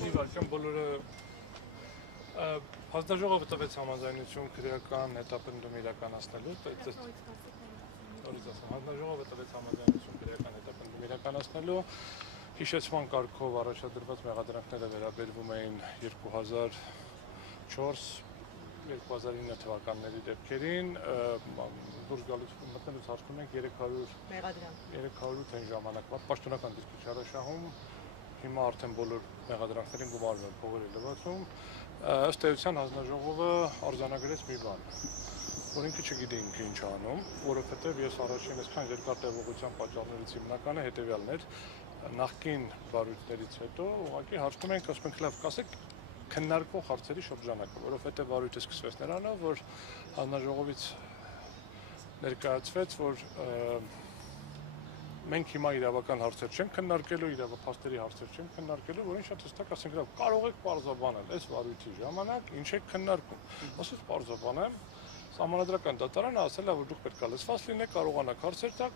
Իվարկան բոլորը հանձնաժողովը տվեց համաձայնություն քրեական հետապնդում իրականացնելու, հանձնաժողովը տվեց համաձայնություն քրեական հետապնդում իրականացնելու, հիշեցման կարգով առաջադրված մեղադրանքները վերաբերվում էին 2004-2009 թվականների դեպքերին, դուրս գալուց մտնելուց հաշվում ենք 300 այն ժամանակ պաշտոնական դիրքի չարաշահում, հիմա արդեն բոլոր մեղադրանքներին գումարվել փողերի լվացում, ըստ էության հանձնաժողովը արձանագրեց մի բան, որ ինքը չգիտի ինքը ինչ անում, որովհետև ես առաջին այսքան երկար տևողության պատճառներից հիմնականը հետևյալն էր, նախկին վարույթներից հետո ուղղակի հարցնում ենք, ասում ենք լավ, կասեք քննարկվող հարցերի շրջանակը, որովհետև վարույթը սկսվեց նրանով, որ հանձնաժողովից ներկայացվեց, որ մենք հիմա իրավական հարցեր չենք քննարկելու, իրավապաշտերի հարցեր չենք քննարկելու, որին շատ հստակ ասենք, լավ, կարող եք պարզաբանել այս վարույթի ժամանակ ինչ եք քննարկում։ Ասես պարզաբանեմ, Սահմանադրական դատարանը ասել է, որ դուք պետք է լսված լինեք, կարողանաք հարցեր տալ,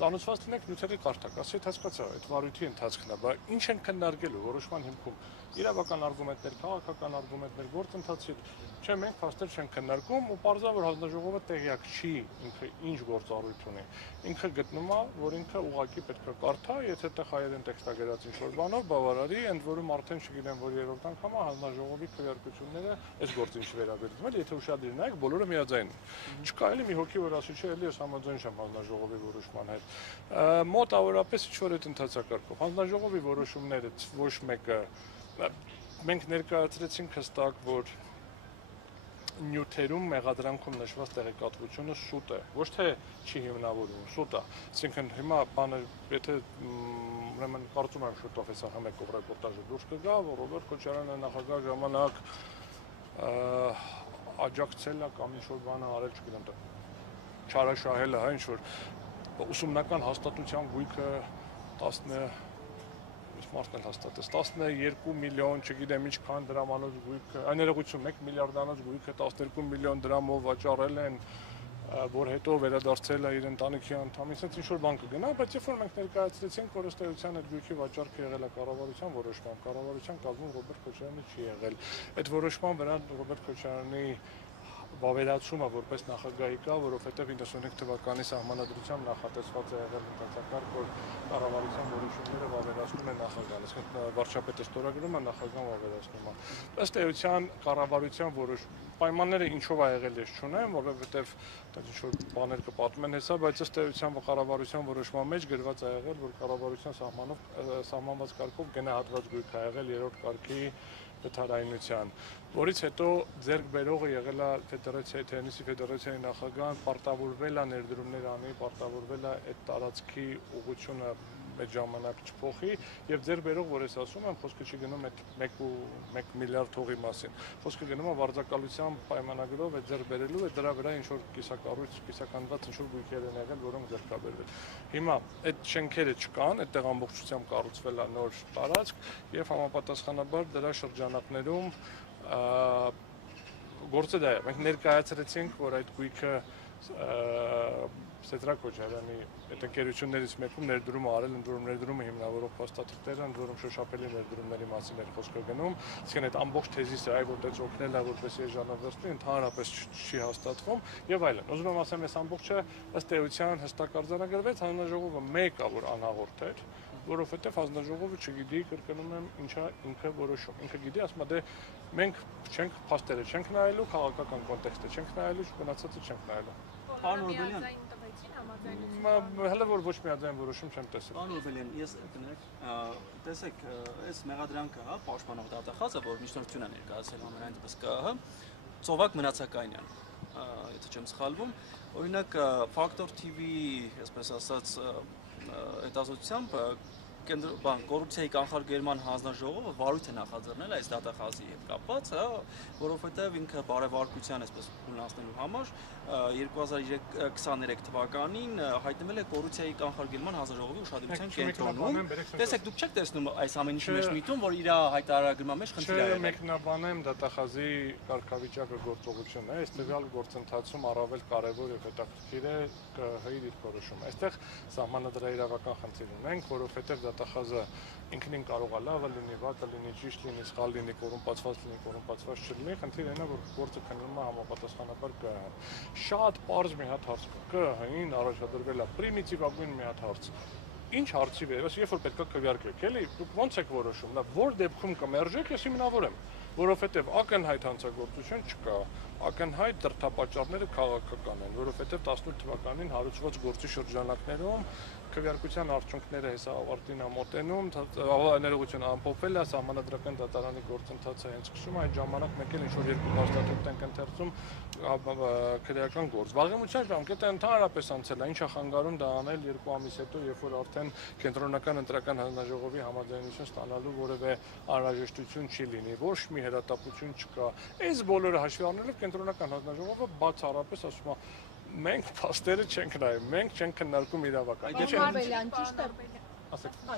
ծանոթված լինեք նյութերի կարդաք, ասեք հասկացա, այդ վարույթի ընթացքն է, բայց ինչ են քննարկելու որոշման հիմքում իրավական արգումենտներ, քաղաքական արգումենտներ, գործընթացի, չէ, մենք փաստեր չենք քննարկում ու պարզա որ հանձնաժողովը տեղյակ չի ինքը ինչ գործառույթ ունի։ Ինքը գտնում է, որ ինքը ուղղակի պետք է կարդա, եթե տեղ հայերեն տեքստագրած ինչ-որ բանով բավարարի, ընդ որում արդեն չգիտեմ, որ երրորդ անգամ է հանձնաժողովի քվեարկությունները այս գործին չվերաբերվում են, եթե ուշադիր նայեք, բոլորը միաձայն են։ Չկա էլի մի հոգի, որ ասի, չէ, էլի ես համաձայն չեմ հանձնաժողովի որոշման հետ։ Մոտավորապես ինչ-որ այդ ընթացակարգով հանձնաժողովի որոշումներից ոչ մեկը մենք ներկայացրեցինք հստակ, որ նյութերում մեղադրանքում նշված տեղեկատվությունը սուտ է, ոչ թե չի հիմնավորվում, սուտ է։ Այսինքն հիմա բանը, եթե ուրեմն կարծում եմ շուտով հեսա համեկող ռեպորտաժը դուրս կգա, որ Ռոբերտ Քոչարյանը նախագահ ժամանակ աջակցել է կամ ինչ-որ բանը արել, չգիտեմ, չարաշահել է, ինչ-որ ուսումնական հաստատության գույքը 12 միլիոն, չգիտեմ ինչքան դրամանոց գույքը, այն ներողություն 1 միլիարդանոց գույքը 12 միլիոն դրամով վաճառել են, որ հետո վերադարձել է իր ընտանիքի անդամին, ասենց ինչ-որ բան կգնա, բայց երբ որ մենք ներկայացրեցինք, որ ըստ էության այդ գույքի վաճառքը եղել է կառավարության որոշմամբ, կառավարության կազմում Ռոբերտ Քոչարյանը չի եղել։ Այդ որոշման վրա Ռոբերտ Քոչարյանի վավերացումը որպես նախագահի կա, որովհետև 95 թվականի սահմանադրությամբ նախատեսված է եղել ընթացակարգ, որ կառավարության որոշումները վավերացնում է նախագահան, այսինքն վարչապետը ստորագրում է, նախագահան վավերացնում է։ Ըստ էության կառավարության որոշ պայմանները ինչով է եղել ես չունեմ, որովհետև ինչ-որ բաներ կպատմեն հեսա, բայց ըստ էության կառավարության որոշման մեջ գրված է եղել, որ կառավարության սահմանված կարգով գնահատված գույք է եղել երրորդ կարգի վթարայնության, որից հետո ձեռք բերողը եղել է Թենիսի ֆեդերացիայի նախագահան, պարտավորվել է ներդրումներ անի, պարտավորվել է այդ տարածքի ուղղությունը այդ ժամանակ չփոխի եւ ձեռք բերող, որ ես ասում եմ, խոսքը չի գնում այդ 1 միլիարդ հողի մասին։ Խոսքը գնում է վարձակալության պայմանագրով այդ ձեռք բերելու է դրա վրա ինչ որ կիսականված ինչ որ գույքեր են եղել, որոնք ձեռքաբերվել։ Հիմա այդ շենքերը չկան, այդտեղ ամբողջությամբ կառուցվել է նոր տարածք եւ համապատասխանաբար դրա շրջանակներում գործը դա է։ Մենք ներկայացրեցինք, որ այդ գույքը Սեդրակ Քոչարյանի այդ ընկերություններից մեկում ներդրումը արել, ընդ որում ներդրումը հիմնավորող փաստաթղթերը, ընդ որում շոշափելի ներդրումների մասին էր խոսքը գնում, այսինքն այդ ամբողջ թեզիսը, այ որտեղ օգնել է, որպեսզի էժանացվի, ընդհանրապես չի հաստատվում եւ այլն։ Ուզում եմ ասեմ, այս ամբողջը ըստ էության հստակ արձանագրվեց, հանձնաժողովը մեկ ա որ անհաղորդ էր, որովհետև հանձնաժողովը չգիտի, կրկնում եմ, ինչա ինքը որոշում։ Ինքը գիտի, ասում է, դե մենք չենք փաստերը չենք նայելու, քաղաքական կոնտեքստը չենք նայելու, մնացածը չենք նայելու։ Հələ որ ոչ միաձայն որոշում չեմ տեսել։ Պարոն Օրբելյան, ես կներեք, տեսեք, այս մեղադրանքը, հա, պաշտպանող դատախազը, որ միջնորդություն է ներկայացել համերային դեպս ԿՀ, ծովակ մնացակայինյան, եթե չեմ սխալվում, օրինակ Factor TV, այսպես ասած, հետազոտությամբ կոռուպցիայի կանխարգելման հանձնաժողովը վարույթ է նախաձեռնել այս դատախազի հետ կապված, որովհետև ինքը բարեվարկության այսպես փուլանցնելու համար 2023 թվականին հայտնվել է կոռուպցիայի կանխարգելման հանձնաժողովի ուշադրության կենտրոնում։ Տեսեք, դուք չեք տեսնում այս ամեն ինչի մեջ միտում, որ իր հայտարարագրման մեջ խնդիր է եղել։ Մեկնաբանեմ դատախազի կարգավիճակը գործողությունն է, այս տվյալ գործընթացում առավել կարևոր եւ հետաքրքիր է ԿՀ-ի դիրքորոշումը։ Այստեղ սահմանադրաիրավական խնդիր ունենք, որովհետև դատախազը ինքնին կարող է լավը լինի, վատը լինի, ճիշտ լինի, սխալ լինի, կոռումպացված չլինի, խնդիրը այն է, որ գործը քննվում է համապատասխանաբար ԿՀ-ին։ Շատ պարզ մի հատ հարց ԿՀ-ին առաջադրվել է պրիմիտիվագույն մի հատ հարց։ Ինչ հարցի վերաբերյալ, երբ որ պետք է քվեարկեք, էլի, դուք ո՞նց եք որոշում, որ դեպքում կմերժեք, ես հիմնավոր եմ, որովհետև ակնհայտ հանցագործություն չկա, ակնհայտ դրդապատճառները քաղաքական են, որովհետև 18 թվականին հարուցված գործի շրջանակներում քվեարկության արդյունքները հեսա ավարտին ամոտենում, ներողություն ամփոփվել է, սահմանադրական դատարանի գործընթացը հենց սկսում է, այդ ժամանակ մեկ էլ ինչ-որ երկու հաստատություն ենք ընթերցում քրեական գործ։ Վաղեմության ժամկետը ընդհանրապես անցել է, ինչ է խանգարում դա անել 2 ամիս հետո, երբ որ արդեն կենտրոնական ընտրական հանձնաժողովի համաձայնություն ստանալու որևէ անհրաժեշտություն չի լինի, ոչ մի հրատապություն չկա։ Այս բոլորը հաշվի առնելով կենտրոնական հանձնաժողովը բացառապես ասում է մենք փաստերը չենք նայում, մենք չենք քննարկում իրավական։ Արմեն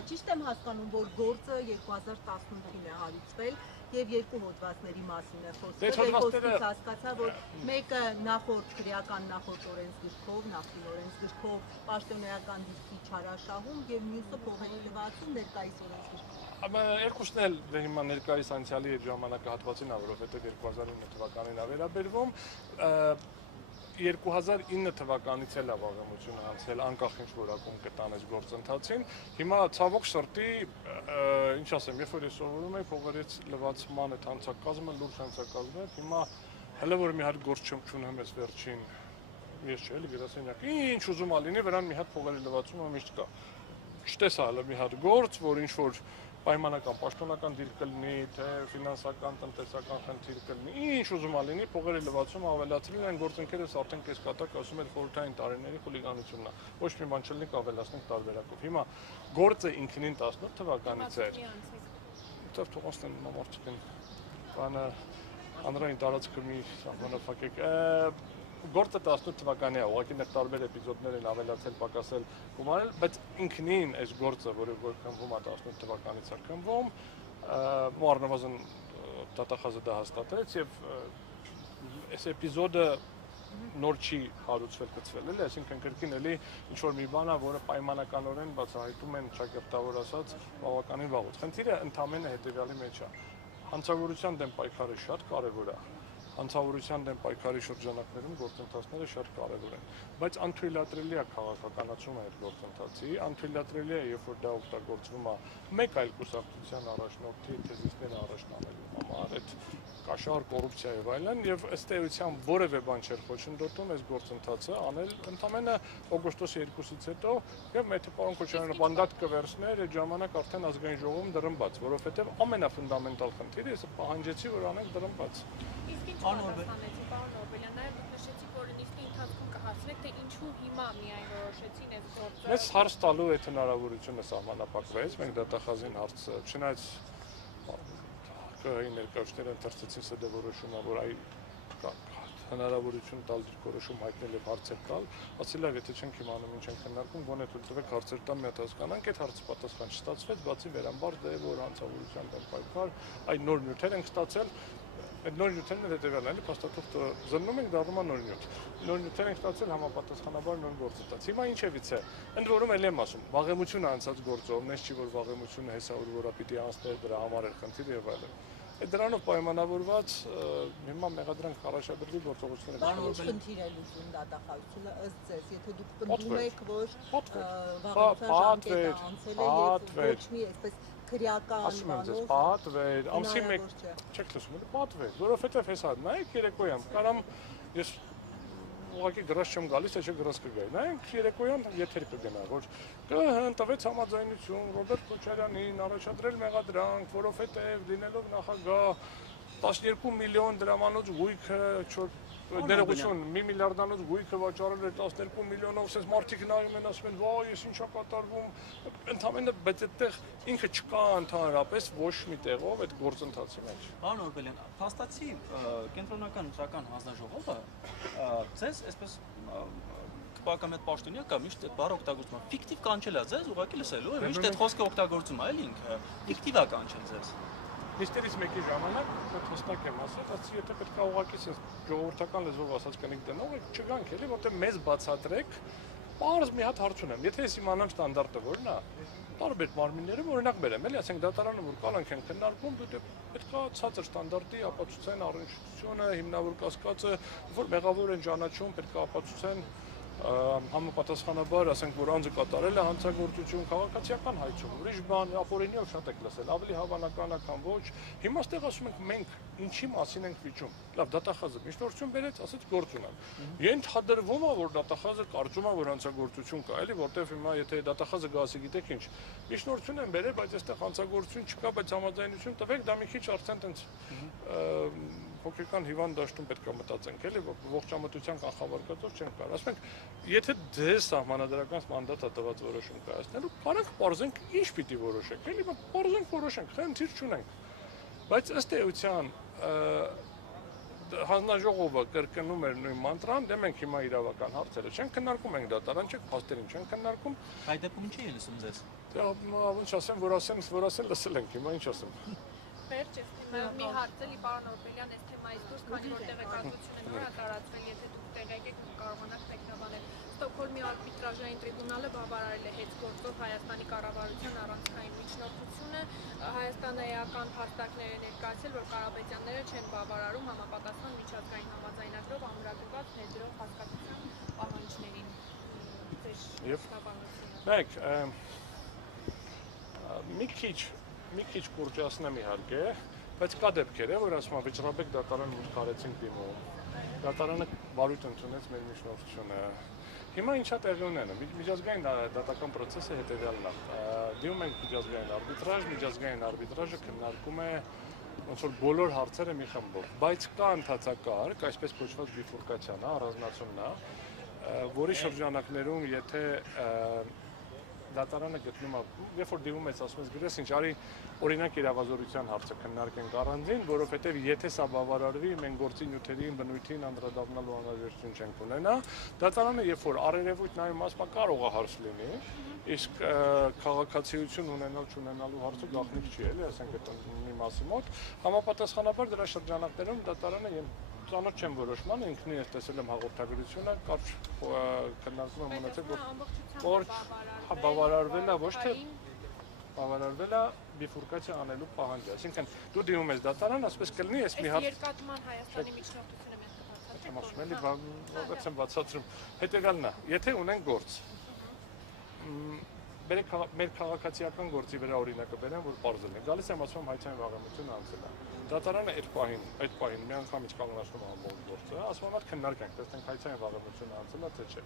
ճիշտ եմ հասկանում, որ գործը 2018-ին է հարուցվել եւ երկու հոդվածների մասին է խոսքը։ Երկուսից հասկացա, որ մեկը նախորդ քրեական նախորդ օրենսգրքով, նախկին օրենսգրքով պաշտոնեական դիրքի չարաշահում եւ մյուսը փողերի լվացում ներկայիս օրենսգրքով։ Երկուսն էլ հիմա ներկայիս անցյալի այդ ժամանակահատվածին է, որովհետեւ 2009 թվականին է վերաբերվում։ 2009 թվականից էլ է վաղեմությունը անցել, անկախ ինչ որակում կտան այս գործընթացին։ Հիմա ցավոք սրտի, ինչ ասեմ, երբ որ ես սովորում եի փողերից լվացման այդ հանցակազմը, լուրջ հանցակազմ է, հիմա հələ որ մի հատ գործ չունեմ ես վերջին, ես չէ, էլի գրասենյակ, ինչ ուզում ա լինի, վրան մի հատ փողերի լվացումը միշտ կա։ Չտեսա հələ մի հատ գործ, որ ինչ որ պայմանական, պաշտոնական դիրք կլինի, թե ֆինանսական, տնտեսական խնդիր կլինի, ինչ ուզում ա լինի, փողերի լվացումը ավելացրել են գործընկերս արդեն կեսկատակ ասում էր խորհրդային տարիների խուլիգանությունն է։ Ոչ մի բան չլինի կավելացնենք տարբերակով։ Հիմա գործը ինքնին 18 թվականից էր։ Որտեվ թողնեն մարդիկ բանը հանրային տարածքը մի սահմանափակեք։ Գործը 18 թվականի է, ուղղակի մեր տարբեր էպիզոդներ են ավելացել, պակասել, գումարել, բայց ինքնին այս գործը, որը քննվում է 18 թվականից է քննվում, առնվազն դատախազը դա հաստատեց եւ այս էպիզոդը նոր չի հարուցվել գծվել, էլի, այսինքն կրկին էլի ինչ որ մի բան է, որը պայմանականորեն բացահայտում են ճակերտավոր ասած բավականին վաղուց։ Խնդիրը ընդամենը հետեւյալի մեջ է։ Հանցավորության դեմ պայքարը շատ կարեւոր է։ Հանցավորության դեմ պայքարի շրջանակներում գործընթացները շատ կարևոր են, բայց անթույլատրելի է քաղաքականացումը այդ գործընթացի, անթույլատրելի է, երբ որ դա օգտագործվում է մեկ այլ կուսակցության առաջնորդի թեզիսները առաջնանելու համար, այդ կաշառ կոռուպցիա եւ այլն, եւ ըստ էության որևէ բան չէր խոչընդոտում այս գործընթացը անել ընդամենը օգոստոսի 2-ից հետո եւ մեթը պարոն Քոչարյանը բանդատ կվերցներ այդ ժամանակ արդեն ազգային ժողովում դրմբաց, որովհետեւ ամենաֆունդամենտալ խնդիրը ես պահանջեցի, որ անենք դրմբաց։ Իսկ ինչ պատասխանեցի, պարոն Օրբելյան, նաև դուք նշեցիք, որ նիստի ընթացքում կհասնեք, թե ինչու հիմա միայն որոշեցին այս գործը։ Մեզ հարց տալու այդ հնարավորությունը սահմանափակվեց, մենք դատախազին հարց չնայած ԿՀ-ի ներկայացուցիչները ընթերցեցին սա որոշումը, որ այ հնարավորություն տալ դիրքորոշում հայտնել եւ հարցեր տալ, ասել էր, եթե չենք իմանում ինչ ենք քննարկում, գոնե թույլ տվեք հարցեր տամ մի հատ հասկանանք, այդ հարցի պատասխան չստացվեց, բացի վերամբար դե որ հանցավորության դեմ պայքար, այ նոր նյութեր ենք ստացել, այդ նոր նյութերն էլ հետեւյալն է, փաստաթուղթը զննում ենք, դառնում է նոր նյութ։ Նոր նյութեր ենք ստացել համապատասխանաբար նոր գործընթաց։ Հիմա ինչևից է։ Ընդ որում էլ եմ ասում, վաղեմությունը անցած գործով, նես չի որ վաղեմությունը հեսա որ պիտի անցներ դրա համար էր խնդիր եւ այլն։ Դրանով պայմանավորված հիմա մեղադրանք առաջադրվի գործողությունները։ Բանավոր խնդիր է լուծում դատախազությունը ըստ ձեզ, եթե դուք պնդում եք, որ վաղեմության ժամկետը անցել է եւ ոչ մի այսպես քրեական ասում եմ ձեզ, պատվեր, ամսի 1 չեք լսում, պատվեր, որովհետեւ հեսա նայեք երեկոյան, կարամ ես ուղղակի գրած չեմ գալիս, թե գրած կգայի։ Նայենք երեկոյան եթեր կգնա, որ ԿՀ-ն տվեց համաձայնություն Ռոբերտ Քոչարյանին առաջադրել մեղադրանք, որովհետև լինելով նախագահ 12 միլիոն դրամանոց գույքը, ներողություն, 1 միլիարդանոց գույքը վաճառել էր 12 միլիոնով, ասես մարդիկ նայում են, ասում են, «Վայ, ես ինչա կատարվում»։ Ընդամենը բայց այդտեղ ինքը չկա ընդհանրապես ոչ մի տեղով այդ գործընթացի մեջ։ Պարոն Օրբելյան, փաստացի կենտրոնական ընտրական հանձնաժողովը ձեզ այսպես կպակամ այդ պաշտոնյա կա միշտ այդ բառը օգտագործում է։ Ֆիկտիվ կանչել է ձեզ, ուղղակի լսելու է, միշտ այդ խոսքը օգտագործում է, էլի ինքը։ Ֆիկտիվ է կանչել ձեզ։ Նիստերից մեկի ժամանակ այդ հստակ եմ ասել, ասի եթե պետք է ուղղակի ժողովրդական լեզվով ասած կնիկ դնող եք, չգանք էլի, որտեղ մեզ բացատրեք, պարզ մի հատ հարց ունեմ։ Եթե ես իմանամ ստանդարտը որն է, տարբեր մարմիններում օրինակ բերեմ, էլի, ասենք դատարանը որ կանանք են քննարկում, դու պետք է ցածր ստանդարտի ապացուցեն առնչությունը, հիմնավոր կասկածը, որ մեղավոր են ճանաչում, պետք է ապացուցեն համապատասխանաբար, ասենք, որ անձը կատարել է հանցագործություն, քաղաքացիական հայցում, ուրիշ բան, ապօրինիով շատ եք լսել, ավելի հավանական է, քան ոչ։ Հիմա ստեղ ասում ենք մենք ինչի մասին ենք վիճում։ Լավ, դատախազը միջնորդություն բերեց, ասեց գործ ունեմ։ Ենթադրվում է, որ դատախազը կարծում է, որ հանցագործություն կա, էլի, որտեվ հիմա եթե դատախազը գասի գիտեք ինչ, միջնորդություն են բերել, բայց այստեղ հանցագործություն չկա, բայց համաձայնություն տվեք, դա մի քիչ արդեն տենց հոգեկան հիվանդ դաշտում պետք է մտածենք, էլի, ողջամտության կանխավարկածով չենք կարող։ Ասում ենք, եթե ձեզ սահմանադրական մանդատ է տված որոշում կայացնելու, կարանք պարզենք ինչ պիտի որոշենք, էլի, պարզենք որոշենք, խնդիր չունենք։ Բայց ըստ էության հանձնաժողովը կրկնում էր նույն մանտրան, դե մենք հիմա իրավական հարցերը չենք քննարկում, ենք դատարան չենք, փաստերին չենք քննարկում։ Այդ դեպքում ինչ է լսում ձեզ։ Դե ոնց ասեմ, որ ասեն լսել ենք, հիմա ինչ ասեմ։ Վերջ մի հարց էլի պարոն Օրբելյան, այս թեմայից դուրս, քանի որ տեղեկատվությունը նոր է տարածվել, եթե դուք տեղյակ եք, կարողանաք մեկնաբանել։ Ստոկհոլմի արբիտրաժային տրիբունալը բավարարել է հետգործով Հայաստանի կառավարության առանցքային միջնորդությունը, Հայաստանը էական փաստարկներ է ներկայացել, որ Կարապետյանները չեն բավարարում համապատասխան միջազգային համաձայնագրով ամրագրված ներդրող հասկացության պահանջներին։ Նայեք, մի քիչ կուրճացնեմ իհարկե, բայց կա դեպքեր, որ ասում եմ վճռաբեկ դատարան մուտքարեցինք դիմում։ Դատարանը բարույթ ընդունեց մեր միջնորդությունը։ Հիմա ինչա տեղի ունենում։ Միջազգային դատական process-ը հետևյալն է։ Դիմում ենք միջազգային արբիտրաժը քննարկում է ոնց որ բոլոր հարցերը մի խմբով, բայց կա ընդհանրակարգ, այսպես կոչված բիֆուրկացիան, առանձնացումն է, որի շրջանակներում եթե դատարանը գտնում է, երբ որ դիմում ես ասում ես գրես ինչ արի օրինակ իրավազորության հարցը քննարկենք առանձին, որովհետև եթե սա բավարարվի, մենք գործի նյութերին, բնույթին անդրադառնալու անհրաժեշտություն չենք ունենա, դատարանը երբ որ առերևույթ նայում ասում է կարող է հարց լինի, իսկ քաղաքացիություն ունենալ չունենալու հարցը գաղտնիք չի, էլի, ասենք այդ մի մասի մոտ, համապատասխանաբար դրա շրջանակներում դատարանը ծանոթ չեմ որոշմանը, ինքն ես տեսել եմ հաղորդագրությունը, կարճ քննարկում եմ ունեցել, որ բավարարվել է, ոչ թե բավարարվել է բիֆուրկացիա անելու պահանջը, այսինքն դու դիմում ես դատարան, ասպես կլինի, ես մի հարց երկատման Հայաստանի միջնորդությունը մենք բացատրում, հետևյալն է, եթե ունենք գործ, մեր քաղաքացիական գործի վրա օրինակը բերեմ, որ պարզել են, գալիս եմ ասում եմ հայցային վաղեմությունը անցել է, դատարանը այդ պահին մի անգամից կանգնացնում ամբողջ գործը, ասում եմ քննարկենք, տեսնենք հայցային վաղեմությունը անցել է, թե չէ։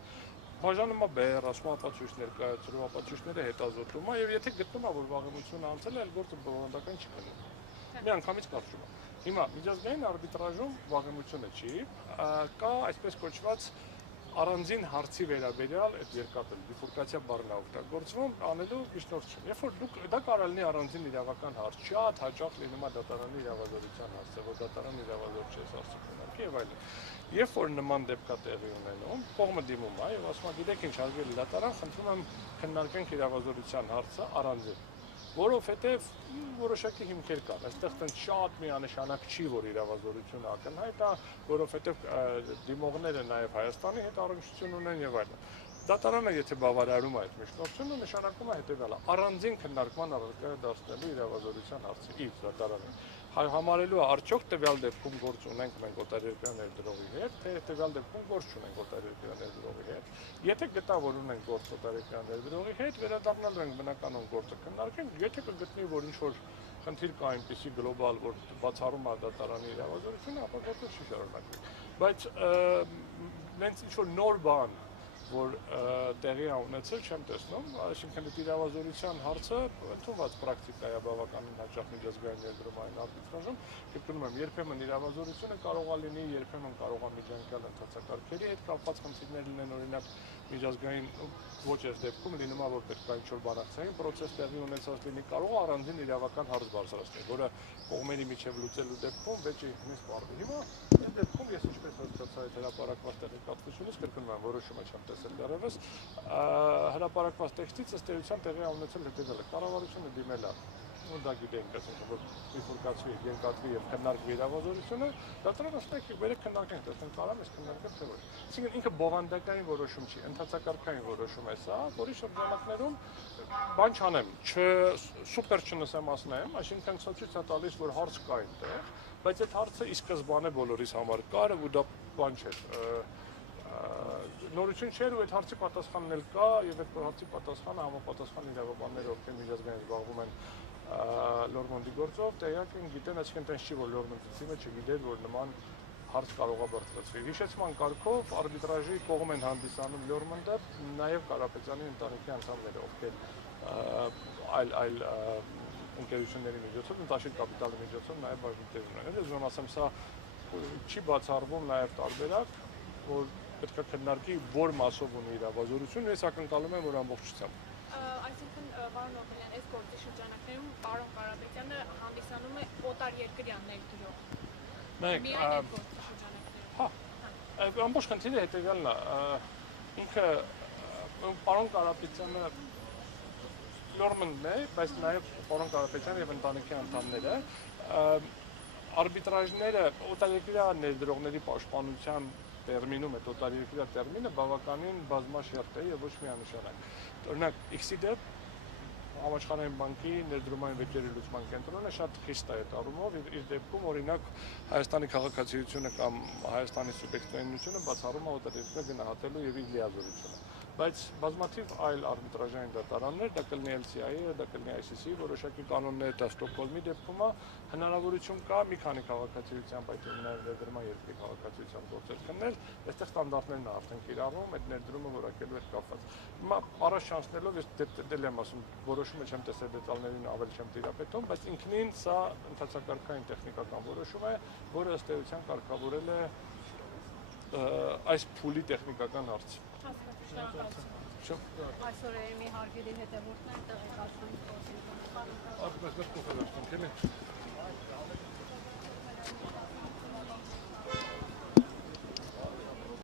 Բաժանում է բեր, ասում ապացույցներ կայացրու, ապացույցները հետազոտում է եւ եթե գտնում է որ վաղեմությունը անցել է, այլ գործը բովանդակային չի կլինի։ Մի անգամից կարճում է։ Հիմա միջազգային արբիտրաժում վաղեմությունը չի, կա այսպես կոչված առանձին հարցի վերաբերյալ այդ երկաթը բիֆուրկացիա բառն է օգտագործվում անելու միջնորդություն։ Երբ որ դա կարող լինի առանձին իրավական հարց, շատ հաճախ լինում է դատարանի իրավազորության հարցը, որ դատարան իրավազոր չի ասացություններ եւ այլն։ Երբ որ նման դեպք է տեղի ունենում, կողմը դիմում է եւ ասում է գիտեք ինչ հարգելի դատարան, խնդրում եմ քննարկենք իրավազորության հարցը առանձին, որովհետեւ որոշակի հիմքեր կան։ Այստեղ տենց շատ միանշանակ չի, որ իրավազորությունը ակնհայտ է, որովհետեւ դիմողները նաեւ Հայաստանի հետ առնչություն ունեն եւ այլն։ Դատարանը եթե բավարարում է այդ միջնորդությունը, նշանակում է հետևյալը. առանձին քննարկման առարկա դարձնելու իրավազորության հարցը իր դատարանը համարելու արդյոք տվյալ դեպքում գործ ունենք մենք օտարերկրյա ներդրողի հետ, թե տվյալ դեպքում գործ չունենք օտարերկրյա ներդրողի հետ։ Եթե գտա որ ունենք գործ օտարերկրյա ներդրողի հետ, վերադառնալու ենք բնականon գործը քննարկենք, եթե կգտնի որ ինչ որ խնդիր կա այնպեսի գլոբալ, որ բացառում է դատարանի իրավազորությունը, ապա գործը չի շարունակվի։ Բայց նենց ինչ որ նոր բան որ տեղի է ունեցել, չեմ տեսնում, այսինքն այդ իրավազորության հարցը ընդունված պրակտիկա է բավականին հաճախ միջազգային ներդրումային արբիտրաժում, կրկնում եմ, երբեմն իրավազորությունը կարող է լինի, երբեմն կարող է միջանկյալ ընթացակարգերի հետ կապված խնդիրներ լինեն, օրինակ միջազգային ոչ այս դեպքում լինում է որ պետք է ինչ-որ բանակցային process տեղի ունեցած լինի, կարող է առանձին իրավական հարց բարձրացնել, որը կողմերի միջև լուծելու դեպքում վեճի ինքնից պարզվի։ Հիմա այդ դեպքում ես ինչպես հասկացա այդ հրապարակված տեղեկատվությունից, կրկնում եմ, որոշումը չեմ տեսել դեռևս, հրապարակված տեքստից ըստ էության տեղի ունեցել հետևյալը. կառավարությունը դիմել է ու դա գիտենք, ասենք, որ իֆորկացվի, երկաթվի եւ քննարկվի իրավազորությունը, դա տրամստեք վերեք քննարկենք, տեսնենք կարամ էս քննարկել թե ոչ։ Այսինքն ինքը բովանդակային որոշում չի, ընդհանրակարգային որոշում է սա, որի շրջանակներում բան չանեմ, սուպեր չնսեմ ասնեմ, այսինքն ցույց է տալիս, որ հարց կա այնտեղ, բայց այդ հարցը ի սկզբանե բոլորիս համար կար ու դա բան չէր։ Նորություն չէր ու այդ հարցի պատասխանն էլ կա եւ այդ հարցի պատասխանը համապատասխան իրավաբանները, ովքեր միջազգային զբաղվում են Լորմոնդի գործով, տեղյակ են, գիտեն, այսինքն այնպես չի, որ Լորմոնդի թիմը չգիտեր, որ նման հարց կարող է բարձրացվի։ Հիշեցման կարգով արբիտրաժի կողմ են հանդիսանում Լորմոնդը, նաեւ Կարապետյանի ընտանիքի անդամները, ովքեր այլ ընկերությունների միջոցով, տնտեսի կապիտալի միջոցով նաեւ բաժին տեղ ունեն։ Ես ոնց ասեմ, սա չի բացառվում նաեւ տարբերակ, որ պետք է քննարկի որ մասով ունի իրավազորություն, ես ակնկալում եմ, որ ամբողջությամբ։ Այսինքն, պարոն Օրբելյան, այս գործի շրջանակներում պարոն Կարապետյանը հանդիսանում է օտարերկրյա ներդրող։ Միայն այդ գործի շրջանակներում։ Հա, ամբողջ խնդիրը հետևյալն է, ինքը պարոն Կարապետյանը Լորմոնդն է, բայց նաև պարոն Կարապետյանը եւ ընտանիքի անդամները արբիտրաժները օտարերկրյա ներդրողների պաշտպանության տերմինում է օտարերկրյա տերմինը բավականին բազմաշերտ է եւ ոչ միանշանակ։ Օրինակ X-ը համաշխարհային բանկի ներդրումային վեճերի լուծման կենտրոնը շատ խիստ է այդ առումով իր դեպքում օրինակ Հայաստանի քաղաքացիությունը կամ Հայաստանի սուբյեկտայնությունը բացառում է օտարերկրյա գնահատելու եւ իր լիազորությունը։ Բայց բազմաթիվ այլ արբիտրաժային դատարաններ, դա կլինի LCI-ը, դա կլինի ICC-ի որոշակի կանոններ, դա Ստոկհոլմի դեպքում է, հնարավորություն կա մի քանի քաղաքացիությամբ, այդ նաև ներդրման երկրի քաղաքացիությամբ գործեր քննել, այստեղ ստանդարտներն է արդեն կիրառվում, այդ ներդրումը որակելու հետ կապված։ Հիմա առաջ շանսնելով ես դել եմ ասում, որոշումը չեմ տեսել դետալներին ավելի չեմ տիրապետում, բայց ինքնին սա ընդհանրակարգային տեխնիկական որոշում է, որը ըստ էության կարգավորել է այս փուլի տեխնիկական հարցը։ Այսօր Էրմի հարգելի հետևորդներ տեղեկացնում են։ Արտադրական փոխանցում,